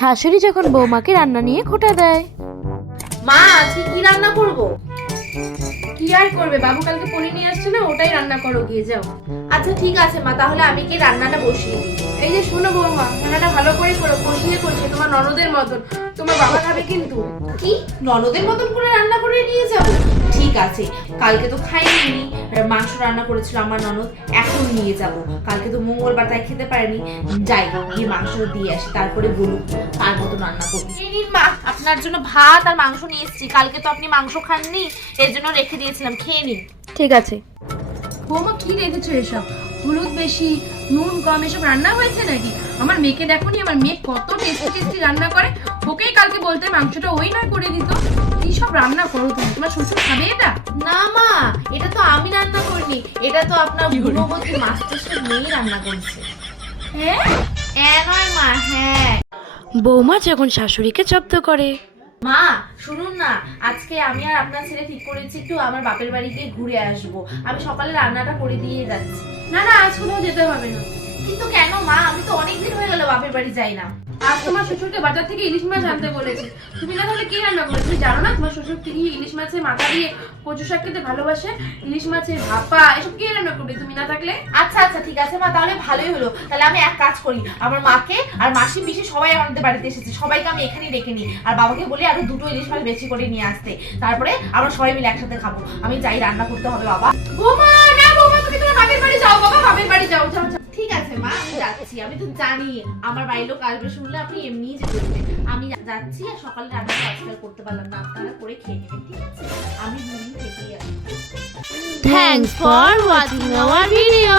শাশুড়ি যখন বৌমাকে রান্না নিয়ে খোঁটা দেয়। মা আজকে কি রান্না করব? কি আর করবে, বাবু কালকে পনির নিয়ে আসছে না, ওটাই রান্না করো, গিয়ে যাও। আচ্ছা ঠিক আছে মা, তাহলে আমি কি রান্নাটা বসিয়ে দিই। এই যে শোনো বৌমা, রান্নাটা ভালো করে করো, কষিয়ে কষিয়ে, তোমার ননদের মতন। তোমার বাবা খাবে কিন্তু। কি ননদের মতন করে রান্না করে নিয়ে যাব? ঠিক আছে, কালকে তো খাইনি, মাংস রান্না করেছিল আমার ননদ, এখন নিয়ে যাব। কালকে তো মঙ্গলবার, তাই খেতে পারেনি। যাই গিয়ে মাংস দিয়ে আসি, তারপরে বলুক তার মতো রান্না করবি। এই নিন মা, আপনার জন্য ভাত আর মাংস নিয়ে এসেছি। কালকে তো আপনি মাংস খাননি, এর জন্য রেখে দিয়েছিলাম, খেয়ে নিন। ঠিক আছে। বৌমা কি রেখেছো এসব? হলুদ বেশি, নুন কম, এসব রান্না হয়েছে নাকি? আমার মেয়েকে দেখোনি, আমার মেয়ে কত টেস্টি টেস্টি রান্না করে। ওকেই কালকে বলতে মাংসটা ওই না করে দিত। কি সব রান্না করো তুমি? তোমার শ্বশুর খাবে এটা? না মা, এটা তো আমি রান্না করিনি, এটা তো আপনার গুণবতী মাস্টার শেফ মেয়ে রান্না করেছে। হ্যাঁ নয় মা, হ্যাঁ। বৌমা যখন শাশুড়িকে জব্দ করে। মা শুনুন না, আজকে আমি আর আপনার ছেলে ঠিক করেছি একটু আমার বাপের বাড়ি গিয়ে ঘুরে আসবো। আমি সকালে রান্নাটা করে দিয়ে যাচ্ছি। না না, আজ কোথাও যেতে হবে না। কিন্তু কেন মা, আমি তো অনেকদিন হয়ে গেল বাপের বাড়ি যাই না। আজ তোমার শ্বশুরকে বাজার থেকে ইলিশ মাছ আনতে বলেছি। তুমি না তাহলে কি রান্না করবে? তুমি জানো না তোমার শ্বশুর কি ইলিশ মাছের মাথা দিয়ে কচু শাক খেতে ভালোবাসে? ইলিশ মাছের ভাপা এসব কি রান্না করবে তুমি না থাকলে? আচ্ছা আচ্ছা ঠিক আছে মা, তাহলে ভালোই হলো। তাহলে আমি এক কাজ করি, আমার মাকে আর মাসি পিসি সবাই আমাদের বাড়িতে এসেছে, সবাইকে আমি এখানেই রেখে নিই। আর বাবাকে বলি আরো 2টো ইলিশ মাছ বেশি করে নিয়ে আসতে, তারপরে আমরা সবাই মিলে একসাথে খাবো। আমি যাই, রান্না করতে হবে বাবা। বৌমা না, বৌমা তুমি তোমার বাপের বাড়ি যাও, বাবা বাপের বাড়ি যাও, যাও যাও। ঠিক আছে মা, আমি যাচ্ছি। আমি তো জানি আমার বাড়ির লোক আসবে শুনলে আপনি এমনিই যেতে দেবেন। আমি যাচ্ছি, আর সকালে রান্নাটা আজকাল করতে পারলাম না, আপনারা করে খেয়ে নেবেন, ঠিক আছে? আমি দুদিন থেকেই আসবো। Thanks for watching our video.